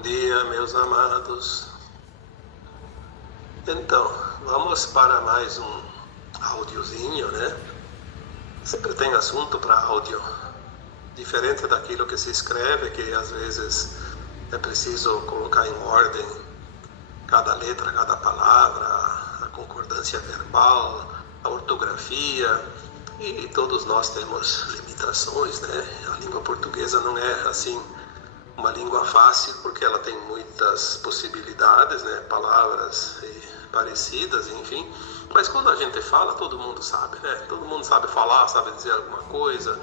Bom dia, meus amados. Então, vamos para mais um áudiozinho, né? Sempre tem assunto para áudio, diferente daquilo que se escreve, que às vezes é preciso colocar em ordem cada letra, cada palavra, a concordância verbal, a ortografia, e todos nós temos limitações, né? A língua portuguesa não é assim uma língua fácil, porque ela tem muitas possibilidades, né? Palavras parecidas, enfim. Mas quando a gente fala, todo mundo sabe, né? Todo mundo sabe falar, sabe dizer alguma coisa.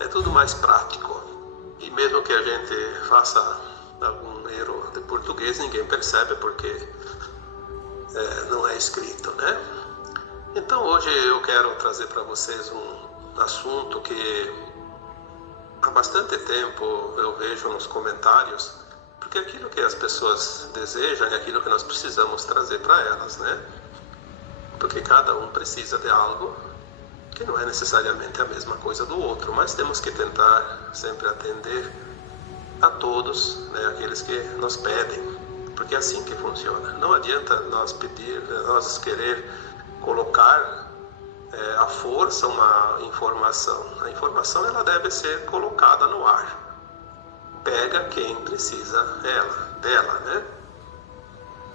É tudo mais prático. E mesmo que a gente faça algum erro de português, ninguém percebe, porque não é escrito, né? Então hoje eu quero trazer para vocês um assunto que há bastante tempo eu vejo nos comentários, porque aquilo que as pessoas desejam é aquilo que nós precisamos trazer para elas, né? Porque cada um precisa de algo que não é necessariamente a mesma coisa do outro, mas temos que tentar sempre atender a todos, né, aqueles que nos pedem, porque é assim que funciona. Não adianta nós pedir, nós querer colocar à força uma informação. A informação ela deve ser colocada no ar. Pega quem precisa dela, né?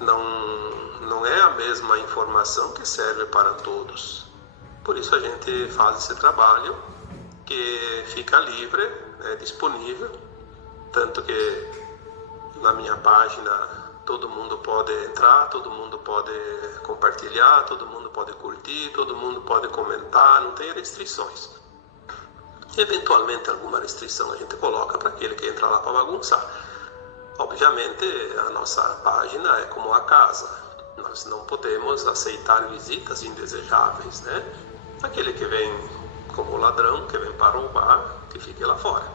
Não é a mesma informação que serve para todos. Por isso a gente faz esse trabalho que fica livre, disponível, tanto que na minha página todo mundo pode entrar, todo mundo pode compartilhar, todo mundo pode curtir, todo mundo pode comentar, não tem restrições. Eventualmente alguma restrição a gente coloca para aquele que entra lá para bagunçar. Obviamente a nossa página é como a casa, nós não podemos aceitar visitas indesejáveis, né? Aquele que vem como ladrão, que vem para roubar, que fique lá fora.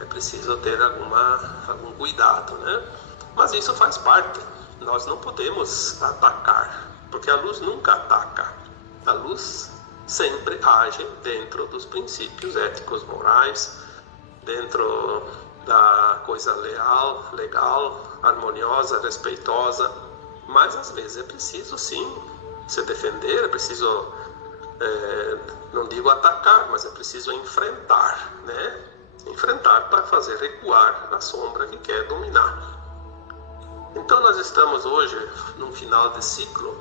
É preciso ter algum cuidado, né? Mas isso faz parte. Nós não podemos atacar, porque a luz nunca ataca. A luz sempre age dentro dos princípios éticos, morais, dentro da coisa legal, harmoniosa, respeitosa. Mas às vezes é preciso sim se defender, é preciso, não digo atacar, mas é preciso enfrentar, né? Enfrentar para fazer recuar a sombra que quer dominar. Então nós estamos hoje num final de ciclo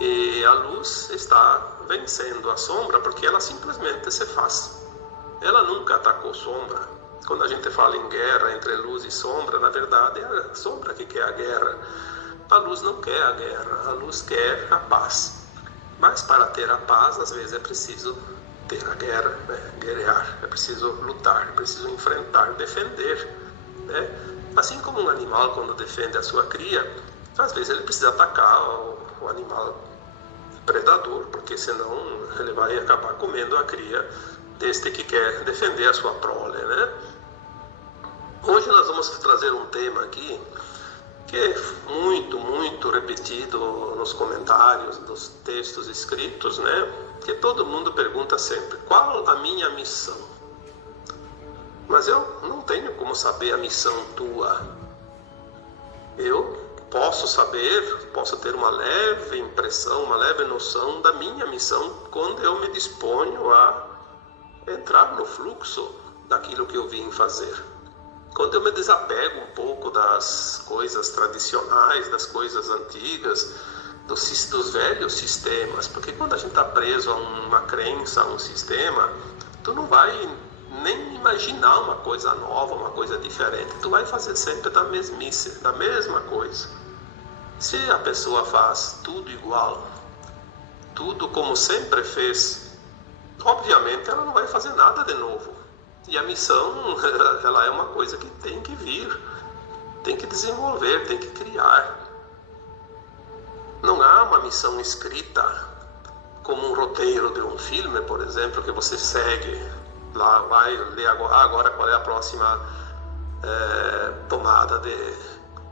e a luz está vencendo a sombra porque ela simplesmente se faz. Ela nunca atacou sombra. Quando a gente fala em guerra entre luz e sombra, na verdade é a sombra que quer a guerra. A luz não quer a guerra, a luz quer a paz. Mas para ter a paz, às vezes é preciso ter a guerra, né? Guerrear, é preciso lutar, é preciso enfrentar, defender, né? Assim como um animal, quando defende a sua cria, às vezes ele precisa atacar o animal predador, porque senão ele vai acabar comendo a cria deste que quer defender a sua prole, né? Hoje nós vamos trazer um tema aqui que é muito repetido nos comentários dos textos escritos, né? Que todo mundo pergunta sempre: qual a minha missão? Mas eu não tenho como saber a missão tua. Eu posso saber, posso ter uma leve impressão, uma leve noção da minha missão quando eu me disponho a entrar no fluxo daquilo que eu vim fazer. Quando eu me desapego um pouco das coisas tradicionais, das coisas antigas, dos velhos sistemas. Porque quando a gente está preso a uma crença, a um sistema, tu não vai nem imaginar uma coisa nova, uma coisa diferente. Tu vai fazer sempre da mesmice, da mesma coisa. Se a pessoa faz tudo igual, tudo como sempre fez, obviamente ela não vai fazer nada de novo. E a missão, ela é uma coisa que tem que vir, tem que desenvolver, tem que criar. Não há uma missão escrita como um roteiro de um filme, por exemplo, que você segue. Lá vai ler agora qual é a próxima tomada de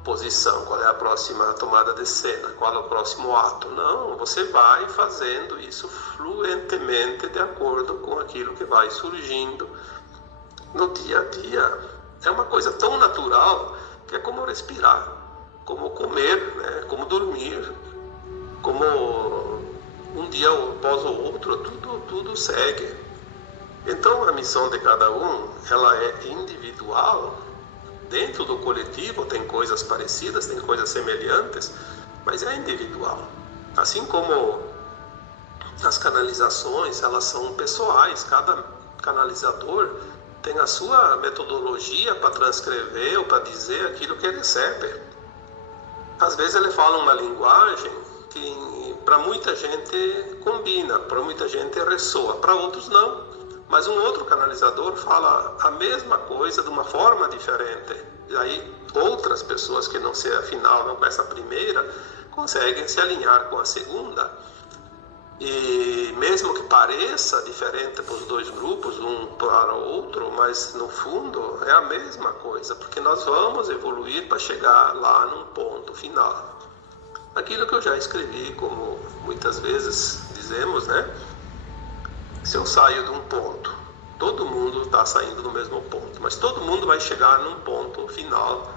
posição, qual é a próxima tomada de cena, qual é o próximo ato. Não, você vai fazendo isso fluentemente de acordo com aquilo que vai surgindo no dia a dia. É uma coisa tão natural que é como respirar, como comer, né? Como dormir, como um dia após o outro, tudo segue. Então a missão de cada um, ela é individual. Dentro do coletivo tem coisas parecidas, tem coisas semelhantes, mas é individual. Assim como as canalizações, elas são pessoais, cada canalizador tem a sua metodologia para transcrever ou para dizer aquilo que ele recebe. Às vezes ele fala uma linguagem que para muita gente combina, para muita gente ressoa, para outros não. Mas um outro canalizador fala a mesma coisa de uma forma diferente. E aí outras pessoas que não se afinaram com essa primeira conseguem se alinhar com a segunda. E mesmo que pareça diferente para os dois grupos, um para o outro, mas no fundo é a mesma coisa, porque nós vamos evoluir para chegar lá num ponto final. Aquilo que eu já escrevi, como muitas vezes dizemos, né? Se eu saio de um ponto, todo mundo está saindo do mesmo ponto, mas todo mundo vai chegar num ponto final,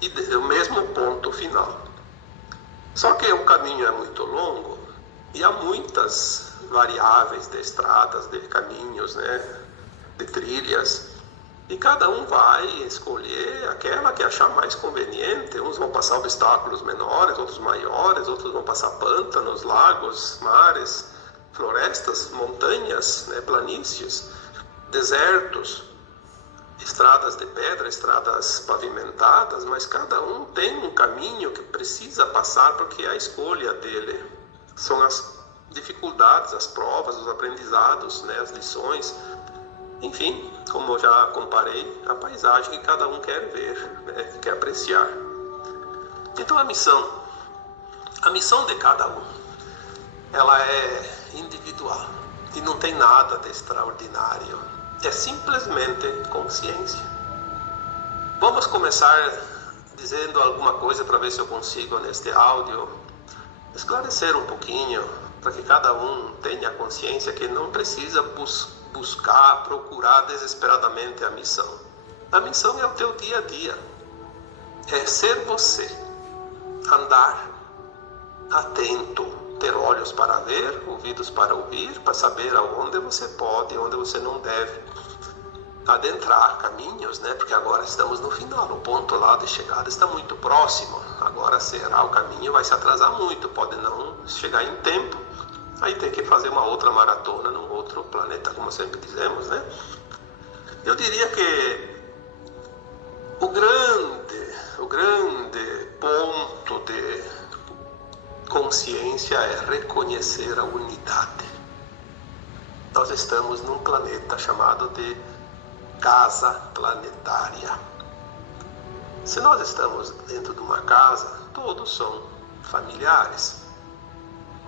e o mesmo ponto final. Só que o caminho é muito longo e há muitas variáveis de estradas, de caminhos, né, de trilhas, e cada um vai escolher aquela que achar mais conveniente. Uns vão passar obstáculos menores, outros maiores, outros vão passar pântanos, lagos, mares, florestas, montanhas, né, planícies, desertos, estradas de pedra, estradas pavimentadas, mas cada um tem um caminho que precisa passar porque é a escolha dele. São as dificuldades, as provas, os aprendizados, né, as lições, enfim, como eu já comparei, a paisagem que cada um quer ver, né, que quer apreciar. Então a missão de cada um, ela é individual e não tem nada de extraordinário. É simplesmente consciência. Vamos começar dizendo alguma coisa para ver se eu consigo neste áudio esclarecer um pouquinho, para que cada um tenha consciência que não precisa buscar, procurar desesperadamente a missão. A missão é o teu dia a dia. É ser você. Andar atento, ter olhos para ver, ouvidos para ouvir, para saber aonde você pode e onde você não deve adentrar caminhos, né? Porque agora estamos no final, o ponto lá de chegada está muito próximo. Agora será o caminho, vai se atrasar muito, pode não chegar em tempo. Aí tem que fazer uma outra maratona num outro planeta, como sempre dizemos, né? Eu diria que o grande ponto de consciência é reconhecer a unidade. Nós estamos num planeta chamado de casa planetária. Se nós estamos dentro de uma casa, todos são familiares.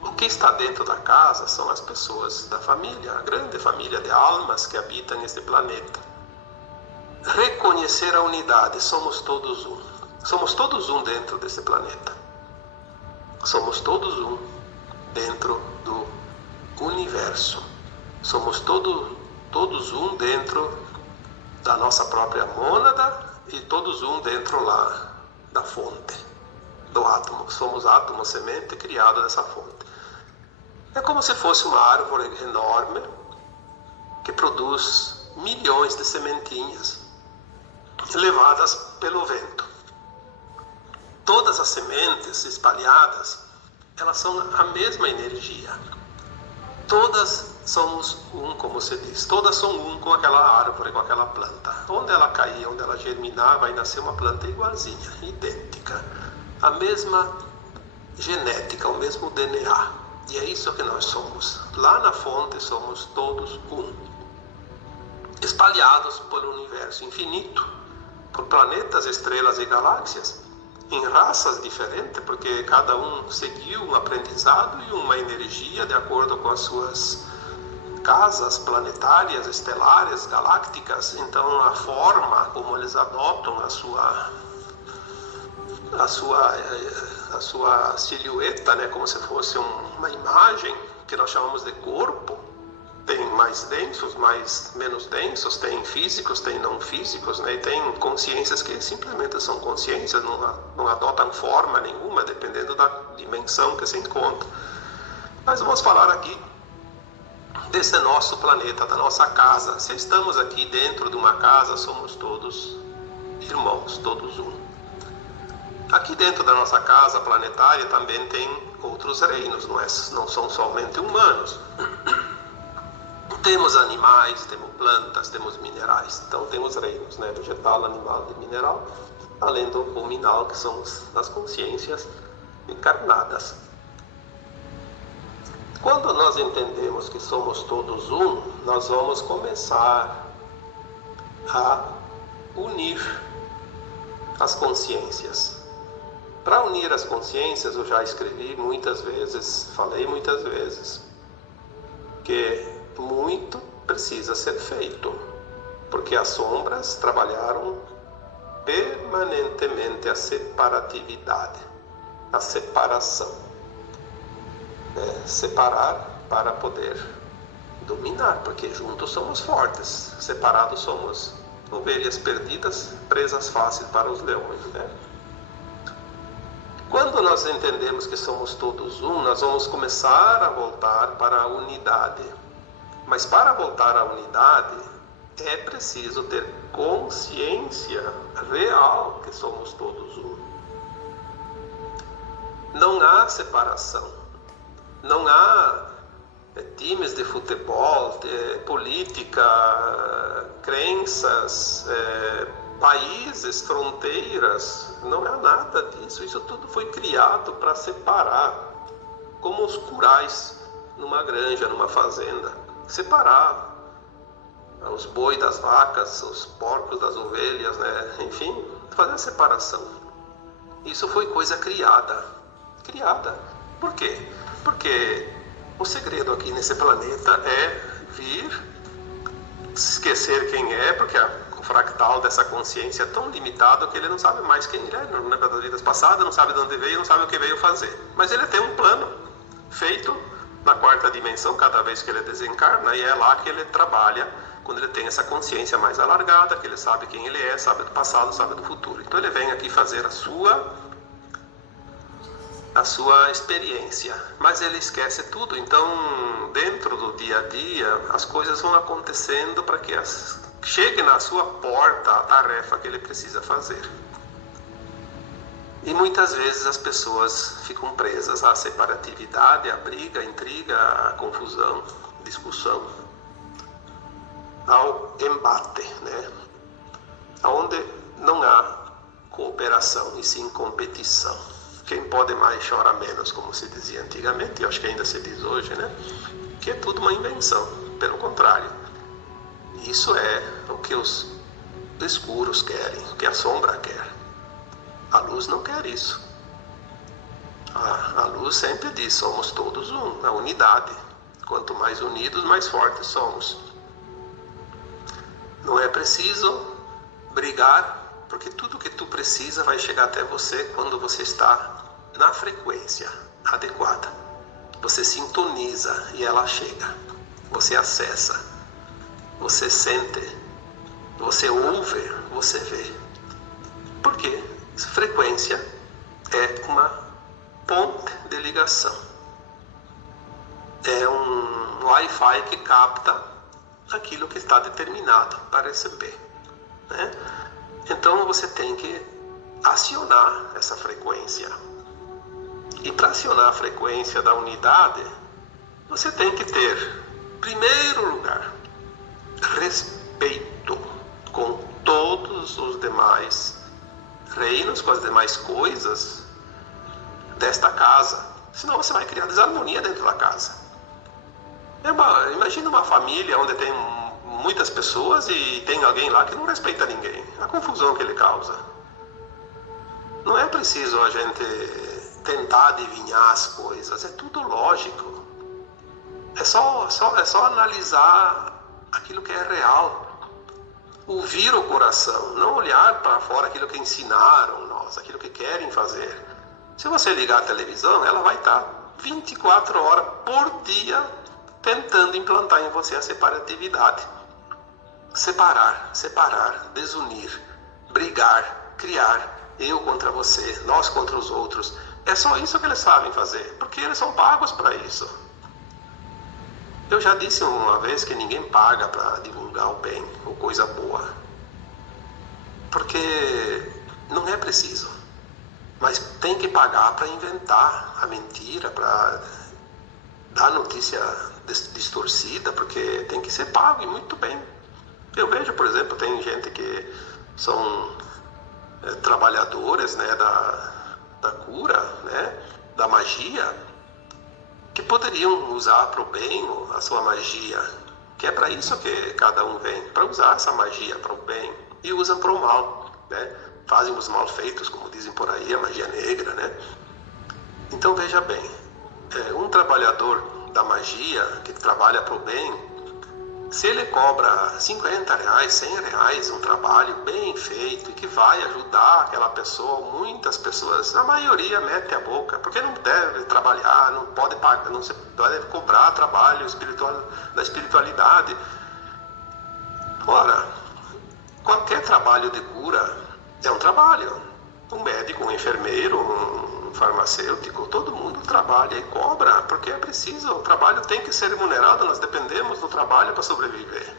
O que está dentro da casa são as pessoas da família, a grande família de almas que habitam este planeta. Reconhecer a unidade, somos todos um. Somos todos um dentro desse planeta. Somos todos um dentro do universo. Somos todos um dentro da nossa própria mônada e todos um dentro lá da fonte, do átomo. Somos átomo, semente, criado dessa fonte. É como se fosse uma árvore enorme que produz milhões de sementinhas levadas pelo vento. Todas as sementes espalhadas, elas são a mesma energia. Todas somos um, como se diz. Todas são um com aquela árvore, com aquela planta. Onde ela cair, onde ela germinar, vai nascer uma planta igualzinha, idêntica. A mesma genética, o mesmo DNA. E é isso que nós somos. Lá na fonte somos todos um. Espalhados pelo universo infinito, por planetas, estrelas e galáxias, em raças diferentes, porque cada um seguiu um aprendizado e uma energia de acordo com as suas casas planetárias, estelares, galácticas. Então a forma como eles adotam a sua silhueta, né, como se fosse uma imagem que nós chamamos de corpo, Tem mais densos, menos densos, tem físicos, tem não físicos, né? E tem consciências que simplesmente são consciências, não adotam forma nenhuma, dependendo da dimensão que se encontra. Mas vamos falar aqui desse nosso planeta, da nossa casa. Se estamos aqui dentro de uma casa, somos todos irmãos, todos um. Aqui dentro da nossa casa planetária também tem outros reinos, não são somente humanos. Temos animais, temos plantas, temos minerais. Então temos reinos, né? Vegetal, animal e mineral, além do luminal, que são as consciências encarnadas. Quando nós entendemos que somos todos um, nós vamos começar a unir as consciências. Para unir as consciências, eu já escrevi muitas vezes, falei muitas vezes, que muito precisa ser feito, porque as sombras trabalharam permanentemente a separatividade, a separação. Separar para poder dominar, porque juntos somos fortes, separados somos ovelhas perdidas, presas fáceis para os leões, né? Quando nós entendemos que somos todos um, nós vamos começar a voltar para a unidade. Mas para voltar à unidade, é preciso ter consciência real que somos todos um. Não há separação. Não há times de futebol, política, crenças, países, fronteiras. Não há nada disso. Isso tudo foi criado para separar, como os curais numa granja, numa fazenda. Separar os bois das vacas, os porcos das ovelhas, né? Enfim, fazer a separação. Isso foi coisa criada. Por quê? Porque o segredo aqui nesse planeta é vir, esquecer quem é, porque o fractal dessa consciência é tão limitado que ele não sabe mais quem ele é, não lembra das vidas passadas, não sabe de onde veio, não sabe o que veio fazer. Mas ele tem um plano feito na quarta dimensão, cada vez que ele desencarna, e é lá que ele trabalha, quando ele tem essa consciência mais alargada, que ele sabe quem ele é, sabe do passado, sabe do futuro. Então ele vem aqui fazer a sua experiência, mas ele esquece tudo. Então, dentro do dia a dia, as coisas vão acontecendo para que chegue na sua porta a tarefa que ele precisa fazer. E muitas vezes as pessoas ficam presas à separatividade, à briga, à intriga, à confusão, discussão, ao embate, né? Onde não há cooperação e sim competição. Quem pode mais chora menos, como se dizia antigamente, e acho que ainda se diz hoje, né? Que é tudo uma invenção. Pelo contrário, isso é o que os escuros querem, o que a sombra quer. A luz não quer isso. A luz sempre diz, somos todos um, a unidade. Quanto mais unidos, mais fortes somos. Não é preciso brigar, porque tudo que tu precisa vai chegar até você quando você está na frequência adequada. Você sintoniza e ela chega. Você acessa, você sente, você ouve, você vê. Por quê? Frequência é uma ponte de ligação. É um Wi-Fi que capta aquilo que está determinado para receber, né? Então você tem que acionar essa frequência. E para acionar a frequência da unidade, você tem que ter, em primeiro lugar, respeito com todos os demais reinos, com as demais coisas desta casa. Senão você vai criar desarmonia dentro da casa. Imagina uma família onde tem muitas pessoas e tem alguém lá que não respeita ninguém. A confusão que ele causa. Não é preciso a gente tentar adivinhar as coisas, é tudo lógico. É só analisar aquilo que é real. Ouvir o coração, não olhar para fora aquilo que ensinaram nós, aquilo que querem fazer. Se você ligar a televisão, ela vai estar 24 horas por dia tentando implantar em você a separatividade. Separar, desunir, brigar, criar, eu contra você, nós contra os outros. É só isso que eles sabem fazer, porque eles são pagos para isso. Eu já disse uma vez que ninguém paga para divulgar o bem ou coisa boa, porque não é preciso. Mas tem que pagar para inventar a mentira, para dar notícia distorcida, porque tem que ser pago, e muito bem. Eu vejo, por exemplo, tem gente que são trabalhadores, né, da cura, né, da magia, que poderiam usar para o bem a sua magia, que é para isso que cada um vem, para usar essa magia para o bem, e usam para o mal, né? Fazem os mal feitos, como dizem por aí, a magia negra, né? Então veja bem, um trabalhador da magia que trabalha para o bem, se ele cobra R$50, R$100 um trabalho bem feito e que vai ajudar aquela pessoa, muitas pessoas, a maioria mete a boca, porque não deve trabalhar, não pode pagar, não se deve cobrar trabalho da espiritualidade. Ora, qualquer trabalho de cura é um trabalho. Um médico, um enfermeiro, um farmacêutico, todo mundo trabalha e cobra, porque é preciso. O trabalho tem que ser remunerado, nós dependemos do trabalho para sobreviver.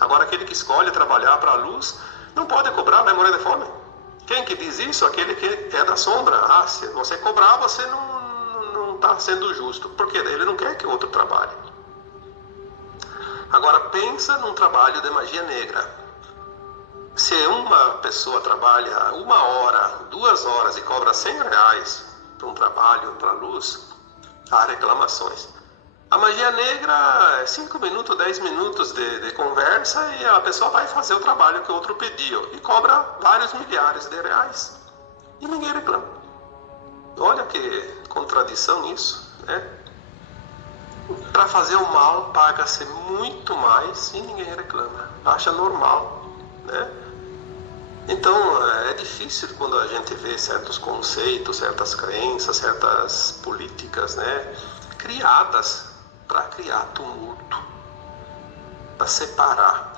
Agora, aquele que escolhe trabalhar para a luz, não pode cobrar, vai morrer de fome. Quem que diz isso? Aquele que é da sombra. Se você cobrar, você não está sendo justo, porque ele não quer que o outro trabalhe. Agora, pensa num trabalho de magia negra. Se uma pessoa trabalha 1 hora, 2 horas e cobra R$100 para um trabalho para a luz, há reclamações. A magia negra é 5 minutos, 10 minutos de conversa e a pessoa vai fazer o trabalho que o outro pediu e cobra vários milhares de reais. E ninguém reclama. Olha que contradição isso, né? Para fazer o mal paga-se muito mais e ninguém reclama. Acha normal, né? Então, é difícil quando a gente vê certos conceitos, certas crenças, certas políticas, né, criadas para criar tumulto, para separar.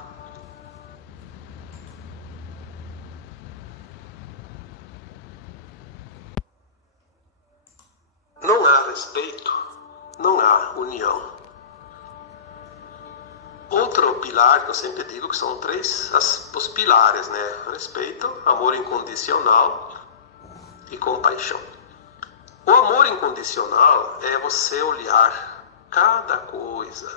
Não há respeito, não há união. Outro pilar que eu sempre digo que são os pilares, né? Respeito, amor incondicional e compaixão. O amor incondicional é você olhar cada coisa,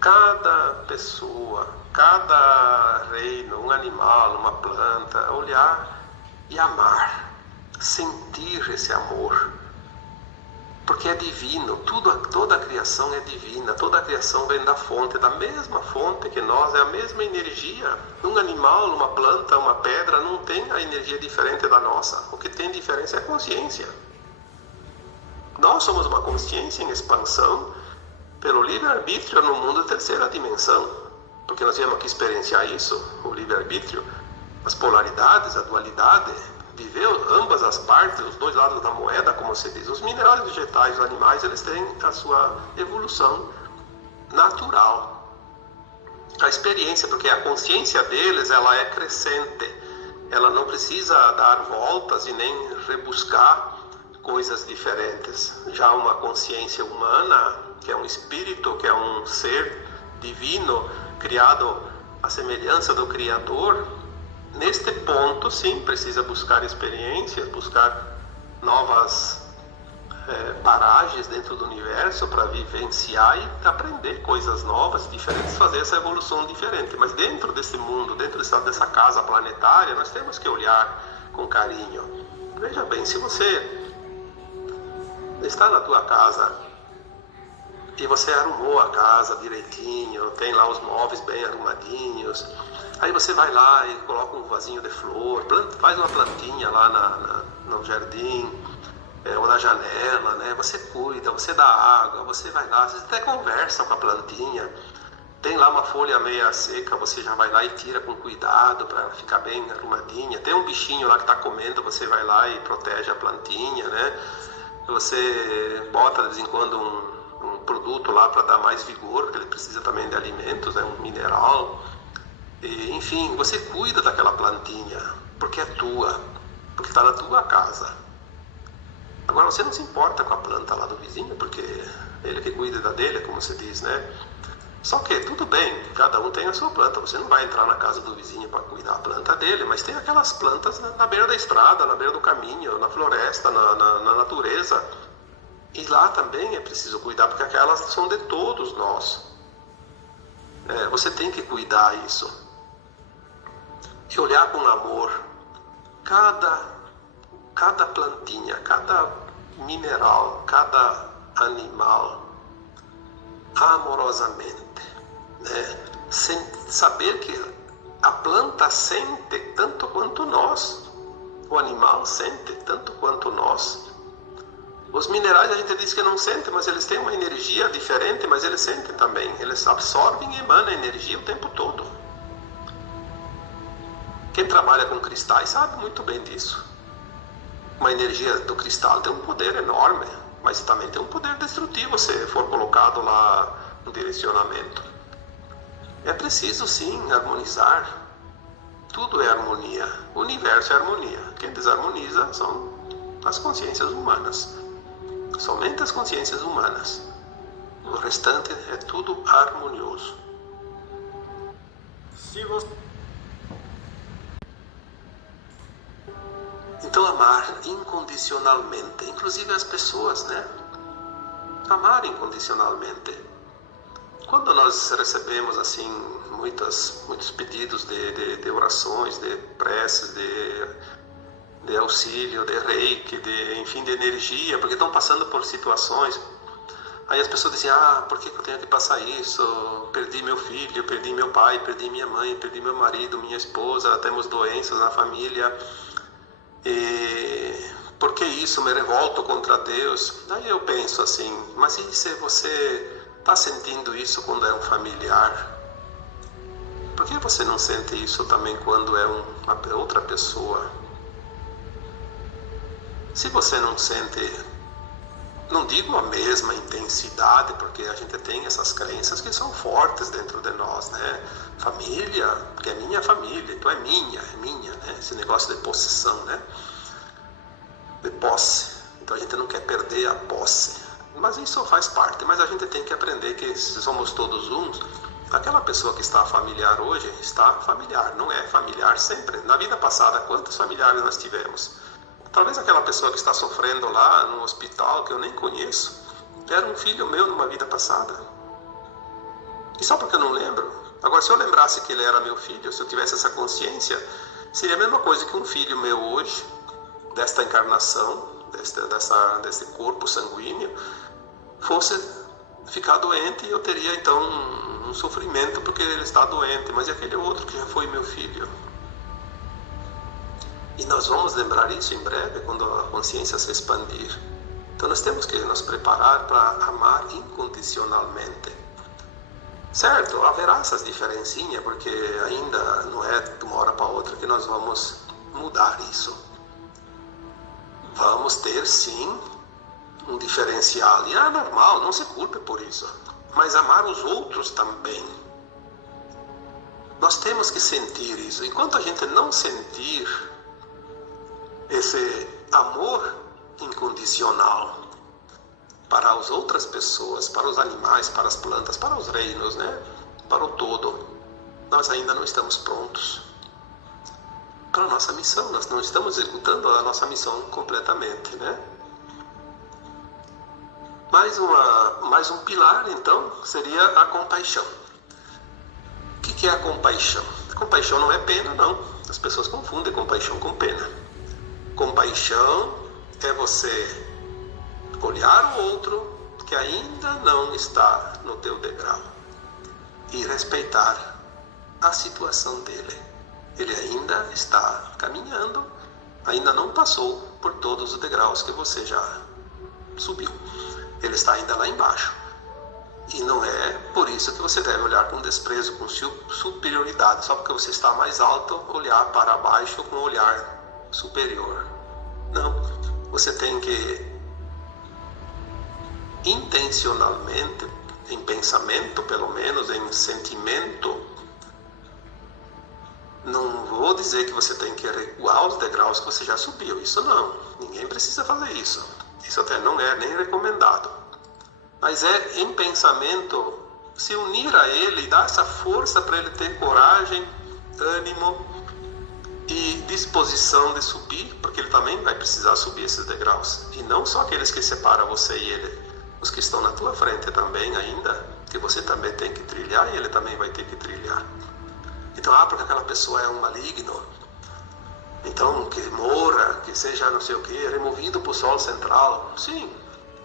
cada pessoa, cada reino, um animal, uma planta, olhar e amar, sentir esse amor. Porque é divino, toda a criação é divina, toda a criação vem da fonte, da mesma fonte que nós, é a mesma energia. Um animal, uma planta, uma pedra não tem a energia diferente da nossa. O que tem diferença é a consciência. Nós somos uma consciência em expansão pelo livre-arbítrio no mundo terceira dimensão. Porque nós viemos aqui experienciar isso, o livre-arbítrio, as polaridades, a dualidade. Viver ambas as partes, os dois lados da moeda, como se diz. Os minerais vegetais, os animais, eles têm a sua evolução natural. A experiência, porque a consciência deles, ela é crescente. Ela não precisa dar voltas e nem rebuscar coisas diferentes. Já uma consciência humana, que é um espírito, que é um ser divino, criado à semelhança do Criador, neste ponto, sim, precisa buscar experiências, buscar novas paragens dentro do universo para vivenciar e aprender coisas novas, diferentes, fazer essa evolução diferente. Mas dentro desse mundo, dentro dessa casa planetária, nós temos que olhar com carinho. Veja bem, se você está na tua casa e você arrumou a casa direitinho, tem lá os móveis bem arrumadinhos, aí você vai lá e coloca um vasinho de flor, faz uma plantinha lá no jardim, ou na janela, né? Você cuida, você dá água, você vai lá, você até conversa com a plantinha. Tem lá uma folha meia seca, você já vai lá e tira com cuidado para ficar bem arrumadinha. Tem um bichinho lá que está comendo, você vai lá e protege a plantinha, né? Você bota de vez em quando um produto lá para dar mais vigor, porque ele precisa também de alimentos, um mineral. E, enfim, você cuida daquela plantinha, porque é tua, porque está na tua casa. Agora, você não se importa com a planta lá do vizinho, porque ele que cuida da dele, como se diz, né? Só que, tudo bem, cada um tem a sua planta. Você não vai entrar na casa do vizinho para cuidar da planta dele, mas tem aquelas plantas na beira da estrada, na beira do caminho, na floresta, na natureza. E lá também é preciso cuidar, porque aquelas são de todos nós. Você tem que cuidar isso. E olhar com amor cada plantinha, cada mineral, cada animal, amorosamente, né? Sem saber que a planta sente tanto quanto nós, o animal sente tanto quanto nós. Os minerais a gente diz que não sentem, mas eles têm uma energia diferente, mas eles sentem também. Eles absorvem e emanam energia o tempo todo. Quem trabalha com cristais sabe muito bem disso. Uma energia do cristal tem um poder enorme, mas também tem um poder destrutivo se for colocado lá no direcionamento. É preciso sim harmonizar. Tudo é harmonia. O universo é harmonia. Quem desarmoniza são as consciências humanas. Somente as consciências humanas. O restante é tudo harmonioso. Então amar incondicionalmente, inclusive as pessoas, né? Amar incondicionalmente. Quando nós recebemos assim muitos pedidos de orações, de preces, de auxílio, de reiki, enfim, de energia, porque estão passando por situações. Aí as pessoas dizem, por que eu tenho que passar isso? Perdi meu filho, perdi meu pai, perdi minha mãe, perdi meu marido, minha esposa, temos doenças na família. E por que isso? Me revolto contra Deus. Daí eu penso assim, mas e se você está sentindo isso quando é um familiar? Por que você não sente isso também quando é uma outra pessoa? Se você não sente, não digo a mesma intensidade, porque a gente tem essas crenças que são fortes dentro de nós, né? Família, porque é minha família, então é minha, né? Esse negócio de possessão, né? De posse. Então a gente não quer perder a posse. Mas isso faz parte, mas a gente tem que aprender que se somos todos uns, aquela pessoa que está familiar hoje, está familiar, não é familiar sempre. Na vida passada, quantos familiares nós tivemos? Talvez aquela pessoa que está sofrendo lá no hospital, que eu nem conheço, era um filho meu numa vida passada. E só porque eu não lembro. Agora, se eu lembrasse que ele era meu filho, se eu tivesse essa consciência, seria a mesma coisa que um filho meu hoje, desta encarnação, desse corpo sanguíneo, fosse ficar doente e eu teria então um sofrimento porque ele está doente, mas e aquele outro que já foi meu filho? E nós vamos lembrar isso em breve, quando a consciência se expandir. Então nós temos que nos preparar para amar incondicionalmente. Certo, haverá essas diferencinhas, porque ainda não é de uma hora para outra que nós vamos mudar isso. Vamos ter sim um diferencial, e é normal, não se culpe por isso. Mas amar os outros também. Nós temos que sentir isso. Enquanto a gente não sentir esse amor incondicional para as outras pessoas, para os animais, para as plantas, para os reinos, né? Para o todo, nós ainda não estamos prontos para a nossa missão. Nós não estamos executando a nossa missão completamente, né? Mais um pilar, então, seria a compaixão. O que é a compaixão? A compaixão não é pena, não. As pessoas confundem compaixão com pena. Compaixão é você olhar o outro que ainda não está no teu degrau e respeitar a situação dele. Ele ainda está caminhando, ainda não passou por todos os degraus que você já subiu. Ele está ainda lá embaixo. E não é por isso que você deve olhar com desprezo, com superioridade, só porque você está mais alto, olhar para baixo com um olhar superior. Não, você tem que intencionalmente, em pensamento pelo menos, em sentimento, não vou dizer que você tem que recuar os degraus que você já subiu, isso não, ninguém precisa fazer isso, isso até não é nem recomendado, mas é em pensamento se unir a ele e dar essa força para ele ter coragem, ânimo e disposição de subir, porque ele também vai precisar subir esses degraus, e não só aqueles que separam você e ele, os que estão na tua frente também ainda, que você também tem que trilhar e ele também vai ter que trilhar. Então, porque aquela pessoa é um maligno, então que morra, que seja não sei o que, removido para o sol central. Sim,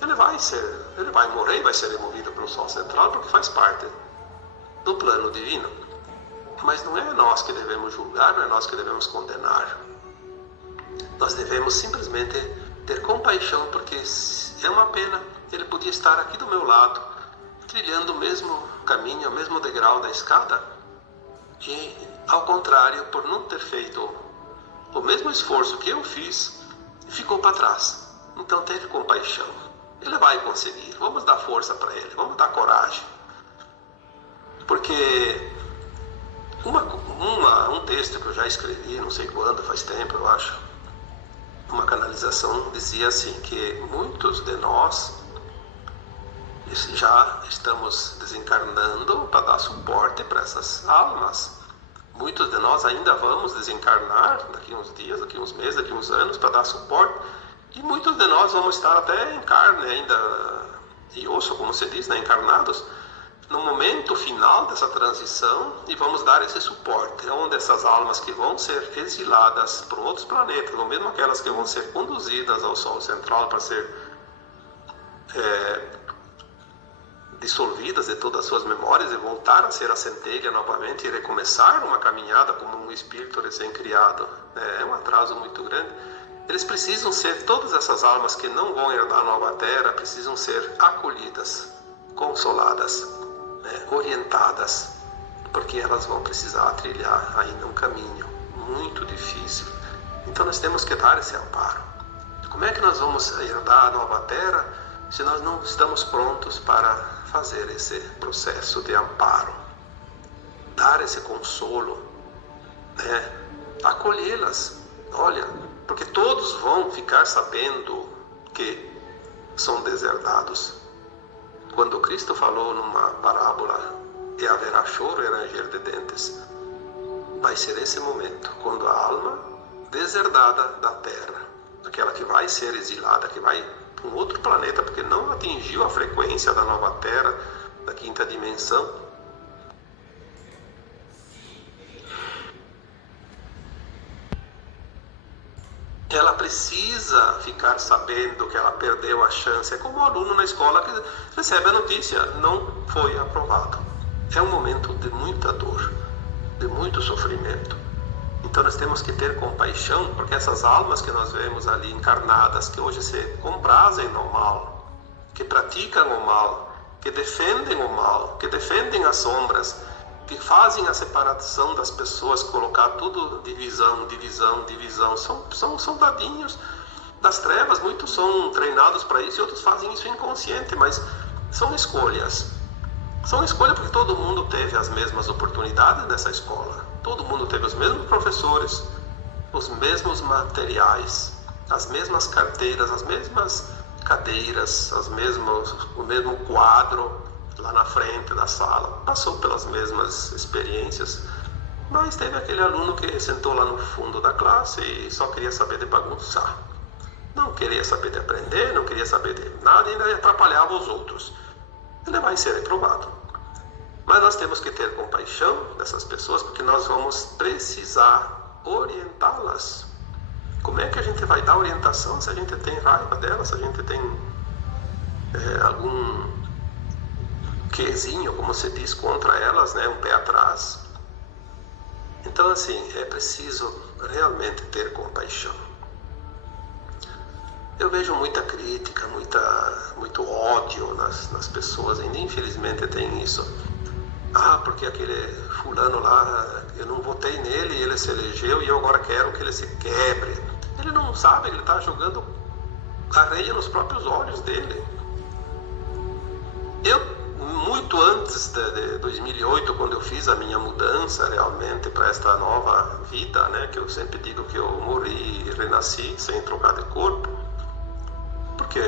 ele vai morrer e vai ser removido para o sol central porque faz parte do plano divino. Mas não é nós que devemos julgar, não é nós que devemos condenar. Nós devemos simplesmente ter compaixão, porque é uma pena, ele podia estar aqui do meu lado, trilhando o mesmo caminho, o mesmo degrau da escada, e, ao contrário, por não ter feito o mesmo esforço que eu fiz, ficou para trás. Então, ter compaixão. Ele vai conseguir. Vamos dar força para ele. Vamos dar coragem. Porque um texto que eu já escrevi, não sei quando, faz tempo, eu acho, uma canalização, dizia assim, que muitos de nós já estamos desencarnando para dar suporte para essas almas. Muitos de nós ainda vamos desencarnar daqui uns dias, daqui uns meses, daqui uns anos para dar suporte. E muitos de nós vamos estar até em carne ainda, e osso, como se diz, né, encarnados, no momento final dessa transição, e vamos dar esse suporte, onde essas almas que vão ser exiladas para outros planetas, ou mesmo aquelas que vão ser conduzidas ao Sol Central para ser dissolvidas de todas as suas memórias e voltar a ser a centelha novamente e recomeçar uma caminhada como um espírito recém-criado, é um atraso muito grande. Eles precisam ser, todas essas almas que não vão herdar a nova terra, precisam ser acolhidas, consoladas, orientadas, porque elas vão precisar trilhar ainda um caminho muito difícil. Então nós temos que dar esse amparo. Como é que nós vamos herdar a nova terra se nós não estamos prontos para fazer esse processo de amparo, dar esse consolo, acolhê-las? Olha, porque todos vão ficar sabendo que são deserdados. Quando Cristo falou numa parábola, e haverá choro e ranger de dentes, vai ser esse momento, quando a alma deserdada da terra, aquela que vai ser exilada, que vai para um outro planeta, porque não atingiu a frequência da nova terra, da quinta dimensão, ela precisa ficar sabendo que ela perdeu a chance. É como o aluno na escola que recebe a notícia, não foi aprovado. É um momento de muita dor, de muito sofrimento. Então nós temos que ter compaixão, porque essas almas que nós vemos ali encarnadas, que hoje se comprazem no mal, que praticam o mal, que defendem o mal, que defendem as sombras, que fazem a separação das pessoas, colocar tudo divisão, são soldadinhos das trevas. Muitos são treinados para isso e outros fazem isso inconsciente, mas são escolhas. São escolhas porque todo mundo teve as mesmas oportunidades nessa escola. Todo mundo teve os mesmos professores, os mesmos materiais, as mesmas carteiras, as mesmas cadeiras, o mesmo quadro lá na frente da sala. Passou pelas mesmas experiências, mas teve aquele aluno que sentou lá no fundo da classe e só queria saber de bagunçar. Não queria saber de aprender, não queria saber de nada e ainda atrapalhava os outros. Ele vai ser reprovado. Mas nós temos que ter compaixão dessas pessoas, porque nós vamos precisar orientá-las. Como é que a gente vai dar orientação se a gente tem raiva delas, se a gente tem algum quezinho, como se diz, contra elas, um pé atrás? Então, assim, é preciso realmente ter compaixão. Eu vejo muita crítica, muito ódio nas pessoas, ainda infelizmente tem isso. Porque aquele fulano lá, eu não votei nele, ele se elegeu e eu agora quero que ele se quebre. Ele não sabe, ele está jogando areia nos próprios olhos dele. muito antes de 2008, quando eu fiz a minha mudança realmente para esta nova vida, né? Que eu sempre digo que eu morri e renasci sem trocar de corpo, porque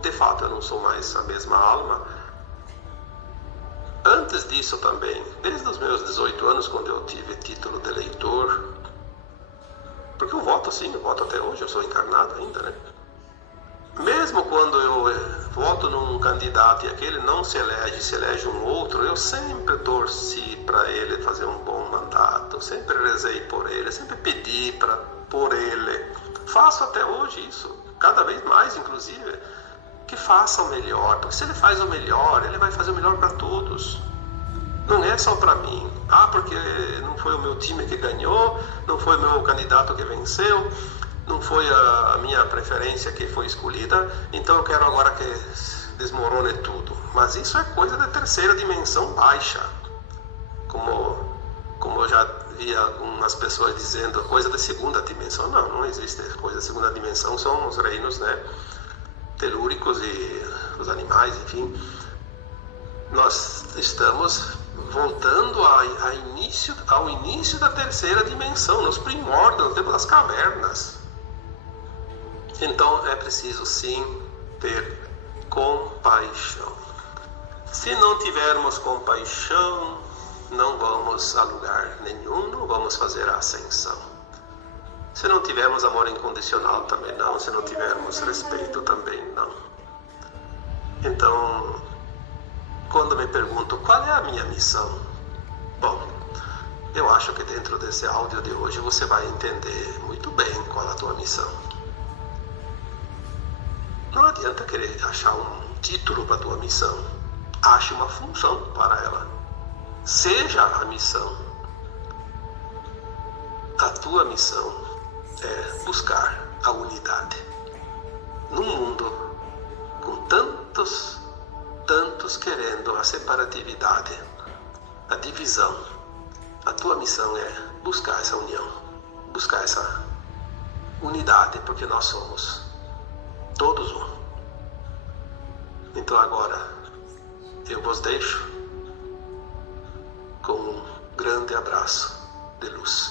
de fato eu não sou mais a mesma alma. Antes disso também, desde os meus 18 anos, quando eu tive título de eleitor, porque eu voto sim, eu voto até hoje, eu sou encarnado ainda, né? Mesmo quando eu voto num candidato e aquele não se elege, se elege um outro, eu sempre torci para ele fazer um bom mandato, sempre rezei por ele, sempre pedi por ele. Faço até hoje isso, cada vez mais inclusive, que faça o melhor, porque se ele faz o melhor, ele vai fazer o melhor para todos. Não é só para mim. Ah, porque não foi o meu time que ganhou, não foi o meu candidato que venceu, não foi a minha preferência que foi escolhida, então eu quero agora que desmorone tudo. Mas isso é coisa de terceira dimensão baixa. Como eu já vi algumas pessoas dizendo, coisa de segunda dimensão. Não existe coisa de segunda dimensão, são os reinos, né, telúricos e os animais, enfim. Nós estamos voltando ao início da terceira dimensão, nos primórdios, no tempo das cavernas. Então é preciso sim ter compaixão. Se não tivermos compaixão, não vamos a lugar nenhum, não vamos fazer a ascensão. Se não tivermos amor incondicional também não, se não tivermos respeito também não. Então, quando me pergunto qual é a minha missão, bom, eu acho que dentro desse áudio de hoje você vai entender muito bem qual é a tua missão. Não adianta querer achar um título para a tua missão. Ache uma função para ela. Seja a missão. A tua missão é buscar a unidade. Num mundo com tantos querendo a separatividade, a divisão, a tua missão é buscar essa união, buscar essa unidade, porque nós somos todos um. Então agora eu vos deixo com um grande abraço de luz.